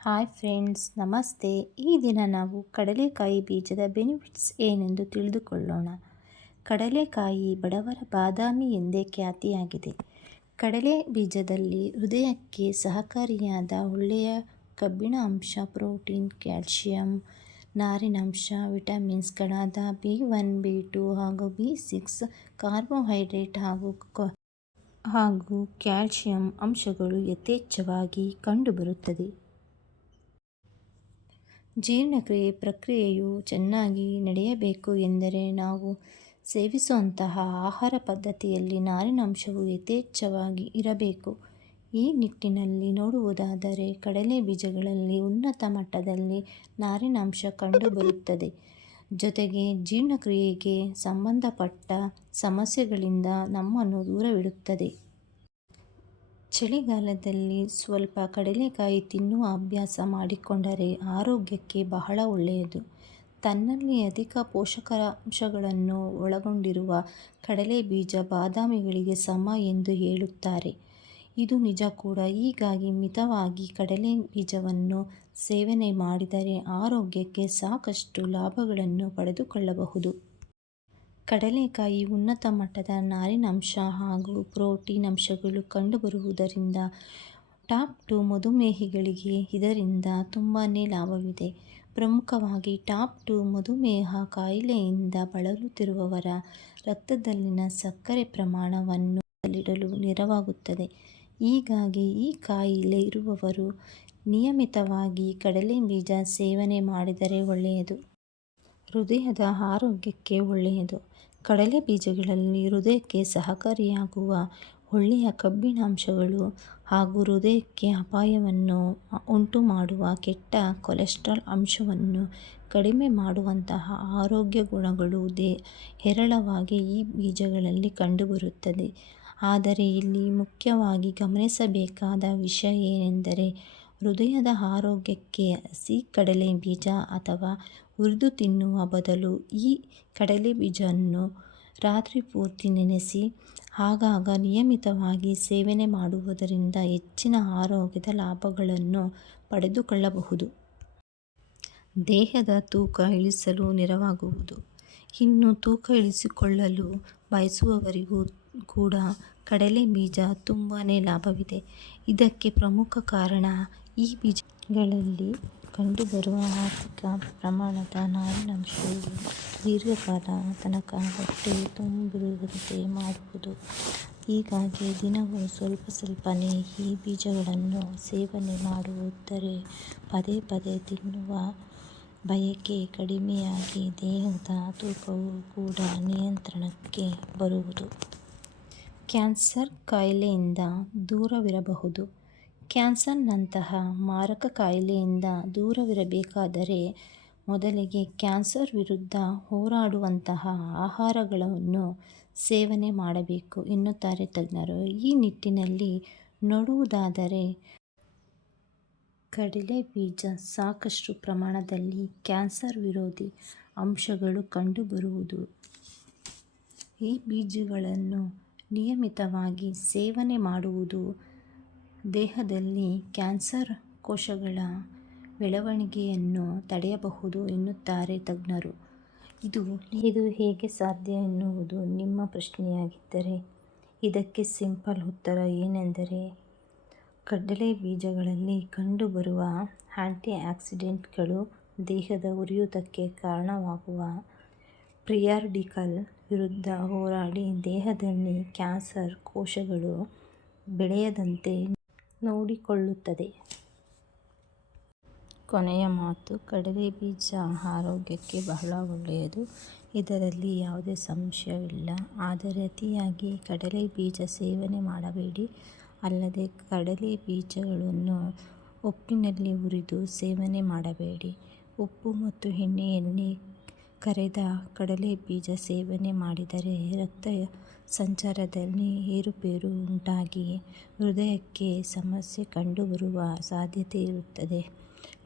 Hi friends, ನಮಸ್ತೆ. ಈ ದಿನ ನಾವು ಕಡಲೆಕಾಯಿ ಬೀಜದ ಬೆನಿಫಿಟ್ಸ್ ಏನೆಂದು ತಿಳಿದುಕೊಳ್ಳೋಣ. ಕಡಲೆಕಾಯಿ ಬಡವರ ಬಾದಾಮಿ ಎಂದೇ ಖ್ಯಾತಿಯಾಗಿದೆ. ಕಡಲೆ ಬೀಜದಲ್ಲಿ ಹೃದಯಕ್ಕೆ ಸಹಕಾರಿಯಾದ ಒಳ್ಳೆಯ ಕಬ್ಬಿಣ ಅಂಶ, ಪ್ರೋಟೀನ್, ಕ್ಯಾಲ್ಶಿಯಂ, ನಾರಿನಂಶ, ವಿಟಮಿನ್ಸ್ಗಳಾದ B1, B2 ಹಾಗೂ B6, ಕಾರ್ಬೋಹೈಡ್ರೇಟ್ ಹಾಗೂ ಕ್ಯಾಲ್ಶಿಯಂ ಅಂಶಗಳು ಯಥೇಚ್ಛವಾಗಿ ಕಂಡುಬರುತ್ತದೆ. ಜೀರ್ಣಕ್ರಿಯೆ ಪ್ರಕ್ರಿಯೆಯು ಚೆನ್ನಾಗಿ ನಡೆಯಬೇಕು ಎಂದರೆ ನಾವು ಸೇವಿಸುವಂತಹ ಆಹಾರ ಪದ್ಧತಿಯಲ್ಲಿ ನಾರಿನಂಶವು ಯಥೇಚ್ಛವಾಗಿ ಇರಬೇಕು. ಈ ನಿಟ್ಟಿನಲ್ಲಿ ನೋಡುವುದಾದರೆ ಕಡಲೆ ಬೀಜಗಳಲ್ಲಿ ಉನ್ನತ ಮಟ್ಟದಲ್ಲಿ ನಾರಿನಂಶ ಕಂಡುಬರುತ್ತದೆ. ಜೊತೆಗೆ ಜೀರ್ಣಕ್ರಿಯೆಗೆ ಸಂಬಂಧಪಟ್ಟ ಸಮಸ್ಯೆಗಳಿಂದ ನಮ್ಮನ್ನು ದೂರವಿಡುತ್ತದೆ. ಚಳಿಗಾಲದಲ್ಲಿ ಸ್ವಲ್ಪ ಕಡಲೆಕಾಯಿ ತಿನ್ನುವ ಅಭ್ಯಾಸ ಮಾಡಿಕೊಂಡರೆ ಆರೋಗ್ಯಕ್ಕೆ ಬಹಳ ಒಳ್ಳೆಯದು. ತನ್ನಲ್ಲಿ ಅಧಿಕ ಪೋಷಕಾಂಶಗಳನ್ನು ಒಳಗೊಂಡಿರುವ ಕಡಲೆ ಬೀಜ ಬಾದಾಮಿಗಳಿಗೆ ಸಮ ಎಂದು ಹೇಳುತ್ತಾರೆ. ಇದು ನಿಜ ಕೂಡ. ಹೀಗಾಗಿ ಮಿತವಾಗಿ ಕಡಲೆ ಬೀಜವನ್ನು ಸೇವನೆ ಮಾಡಿದರೆ ಆರೋಗ್ಯಕ್ಕೆ ಸಾಕಷ್ಟು ಲಾಭಗಳನ್ನು ಪಡೆದುಕೊಳ್ಳಬಹುದು. ಕಡಲೆಕಾಯಿ ಉನ್ನತ ಮಟ್ಟದ ನಾರಿನಂಶ ಹಾಗೂ ಪ್ರೋಟೀನ್ ಅಂಶಗಳು ಕಂಡುಬರುವುದರಿಂದ ಟೈಪ್ 2 ಮಧುಮೇಹಿಗಳಿಗೆ ಇದರಿಂದ ತುಂಬಾ ಲಾಭವಿದೆ. ಪ್ರಮುಖವಾಗಿ ಟೈಪ್ 2 ಮಧುಮೇಹ ಕಾಯಿಲೆಯಿಂದ ಬಳಲುತ್ತಿರುವವರ ರಕ್ತದಲ್ಲಿನ ಸಕ್ಕರೆ ಪ್ರಮಾಣವನ್ನು ನಿಯಂತ್ರಣದಲ್ಲಿಡಲು ನೆರವಾಗುತ್ತದೆ. ಹೀಗಾಗಿ ಈ ಕಾಯಿಲೆ ಇರುವವರು ನಿಯಮಿತವಾಗಿ ಕಡಲೆ ಬೀಜ ಸೇವನೆ ಮಾಡಿದರೆ ಒಳ್ಳೆಯದು. ಹೃದಯದ ಆರೋಗ್ಯಕ್ಕೆ ಒಳ್ಳೆಯದು. ಕಡಲೆ ಬೀಜಗಳಲ್ಲಿ ಹೃದಯಕ್ಕೆ ಸಹಕಾರಿಯಾಗುವ ಒಳ್ಳೆಯ ಕಬ್ಬಿಣಾಂಶಗಳು ಹಾಗೂ ಹೃದಯಕ್ಕೆ ಅಪಾಯವನ್ನು ಉಂಟುಮಾಡುವ ಕೆಟ್ಟ ಕೊಲೆಸ್ಟ್ರಾಲ್ ಅಂಶವನ್ನು ಕಡಿಮೆ ಮಾಡುವಂತಹ ಆರೋಗ್ಯ ಗುಣಗಳು ಹೇರಳವಾಗಿ ಈ ಬೀಜಗಳಲ್ಲಿ ಕಂಡುಬರುತ್ತದೆ. ಆದರೆ ಇಲ್ಲಿ ಮುಖ್ಯವಾಗಿ ಗಮನಿಸಬೇಕಾದ ವಿಷಯ ಏನೆಂದರೆ ಹೃದಯದ ಆರೋಗ್ಯಕ್ಕೆ ಹಸಿ ಕಡಲೆ ಬೀಜ ಅಥವಾ ಹುರಿದು ತಿನ್ನುವ ಬದಲು ಈ ಕಡಲೆ ಬೀಜವನ್ನು ರಾತ್ರಿ ಪೂರ್ತಿ ನೆನೆಸಿ ಆಗಾಗ ನಿಯಮಿತವಾಗಿ ಸೇವನೆ ಮಾಡುವುದರಿಂದ ಹೆಚ್ಚಿನ ಆರೋಗ್ಯದ ಲಾಭಗಳನ್ನು ಪಡೆದುಕೊಳ್ಳಬಹುದು. ದೇಹದ ತೂಕ ಇಳಿಸಲು ನೆರವಾಗುವುದು. ಇನ್ನು ತೂಕ ಇಳಿಸಿಕೊಳ್ಳಲು ಬಯಸುವವರಿಗೂ ಕೂಡ ಕಡಲೆ ಬೀಜ ತುಂಬಾ ಲಾಭವಿದೆ. ಇದಕ್ಕೆ ಪ್ರಮುಖ ಕಾರಣ ಈ ಬೀಜಗಳಲ್ಲಿ ಕಂಡುಬರುವ ಅಧಿಕ ಪ್ರಮಾಣದ ನಾರಿನಂಶವು ದೀರ್ಘಕಾಲ ತನಕ ಹೊಟ್ಟೆ ತುಂಬಿರುವಂತೆ ಮಾಡುವುದು. ಹೀಗಾಗಿ ದಿನವೂ ಸ್ವಲ್ಪ ಸ್ವಲ್ಪನೇ ಈ ಬೀಜಗಳನ್ನು ಸೇವನೆ ಮಾಡುವುದರೆ ಪದೇ ಪದೇ ತಿನ್ನುವ ಬಯಕೆ ಕಡಿಮೆಯಾಗಿ ದೇಹದ ತೂಕವೂ ಕೂಡ ನಿಯಂತ್ರಣಕ್ಕೆ ಬರುವುದು. ಕ್ಯಾನ್ಸರ್ ಕಾಯಿಲೆಯಿಂದ ದೂರವಿರಬಹುದು. ಕ್ಯಾನ್ಸರ್ನಂತಹ ಮಾರಕ ಕಾಯಿಲೆಯಿಂದ ದೂರವಿರಬೇಕಾದರೆ ಮೊದಲಿಗೆ ಕ್ಯಾನ್ಸರ್ ವಿರುದ್ಧ ಹೋರಾಡುವಂತಹ ಆಹಾರಗಳನ್ನು ಸೇವನೆ ಮಾಡಬೇಕು ಎನ್ನುತ್ತಾರೆ ತಜ್ಞರು. ಈ ನಿಟ್ಟಿನಲ್ಲಿ ನೋಡುವುದಾದರೆ ಕಡಲೆ ಬೀಜ ಸಾಕಷ್ಟು ಪ್ರಮಾಣದಲ್ಲಿ ಕ್ಯಾನ್ಸರ್ ವಿರೋಧಿ ಅಂಶಗಳು ಕಂಡುಬರುವುದು. ಈ ಬೀಜಗಳನ್ನು ನಿಯಮಿತವಾಗಿ ಸೇವನೆ ಮಾಡುವುದು ದೇಹದಲ್ಲಿ ಕ್ಯಾನ್ಸರ್ ಕೋಶಗಳ ಬೆಳವಣಿಗೆಯನ್ನು ತಡೆಯಬಹುದು ಎನ್ನುತ್ತಾರೆ ತಜ್ಞರು. ಇದು ಹೇಗೆ ಸಾಧ್ಯ ಎನ್ನುವುದು ನಿಮ್ಮ ಪ್ರಶ್ನೆಯಾಗಿದ್ದರೆ ಇದಕ್ಕೆ ಸಿಂಪಲ್ ಉತ್ತರ ಏನೆಂದರೆ ಕಡಲೆ ಬೀಜಗಳಲ್ಲಿ ಕಂಡುಬರುವ ಆಂಟಿ ಆಕ್ಸಿಡೆಂಟ್ಗಳು ದೇಹದ ಉರಿಯೂತಕ್ಕೆ ಕಾರಣವಾಗುವ ಫ್ರೀ ರಾಡಿಕಲ್ ವಿರುದ್ಧ ಹೋರಾಡಿ ದೇಹದಲ್ಲಿ ಕ್ಯಾನ್ಸರ್ ಕೋಶಗಳು ಬೆಳೆಯದಂತೆ ನೋಡಿಕೊಳ್ಳುತ್ತದೆ. ಕೊನೆಯ ಮಾತು, ಕಡಲೆ ಬೀಜ ಆರೋಗ್ಯಕ್ಕೆ ಬಹಳ ಒಳ್ಳೆಯದು. ಇದರಲ್ಲಿ ಯಾವುದೇ ಸಂಶಯವಿಲ್ಲ. ಆದರೆ ಅತಿಯಾಗಿ ಕಡಲೆ ಬೀಜ ಸೇವನೆ ಮಾಡಬೇಡಿ. ಅಲ್ಲದೆ ಕಡಲೆ ಬೀಜಗಳನ್ನು ಉಪ್ಪಿನಲ್ಲಿ ಹುರಿದು ಸೇವನೆ ಮಾಡಬೇಡಿ. ಉಪ್ಪು ಮತ್ತು ಎಣ್ಣೆಯಲ್ಲಿ ಕರೆದ ಕಡಲೆ ಬೀಜ ಸೇವನೆ ಮಾಡಿದರೆ ರಕ್ತ ಸಂಚಾರದಲ್ಲಿ ಏರುಪೇರು ಉಂಟಾಗಿ ಹೃದಯಕ್ಕೆ ಸಮಸ್ಯೆ ಕಂಡುಬರುವ ಸಾಧ್ಯತೆ ಇರುತ್ತದೆ.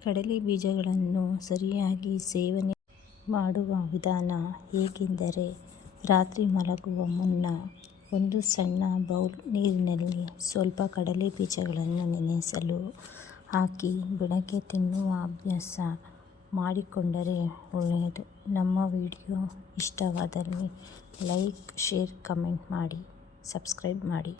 ಕಡಲೆ ಬೀಜಗಳನ್ನು ಸರಿಯಾಗಿ ಸೇವನೆ ಮಾಡುವ ವಿಧಾನ ಹೇಗೆಂದರೆ ರಾತ್ರಿ ಮಲಗುವ ಮುನ್ನ ಒಂದು ಸಣ್ಣ ಬೌಲ್ ನೀರಿನಲ್ಲಿ ಸ್ವಲ್ಪ ಕಡಲೆ ಬೀಜಗಳನ್ನು ನೆನೆಸಲು ಹಾಕಿ ಬೆಳಗ್ಗೆ ತಿನ್ನುವ ಅಭ್ಯಾಸ ಮಾಡಿಕೊಂಡರೆ ಒಳ್ಳೆಯದು. ನಮ್ಮ ವಿಡಿಯೋ ಇಷ್ಟವಾದಲ್ಲಿ ಲೈಕ್, ಶೇರ್, ಕಮೆಂಟ್ ಮಾಡಿ, ಸಬ್ಸ್ಕ್ರೈಬ್ ಮಾಡಿ.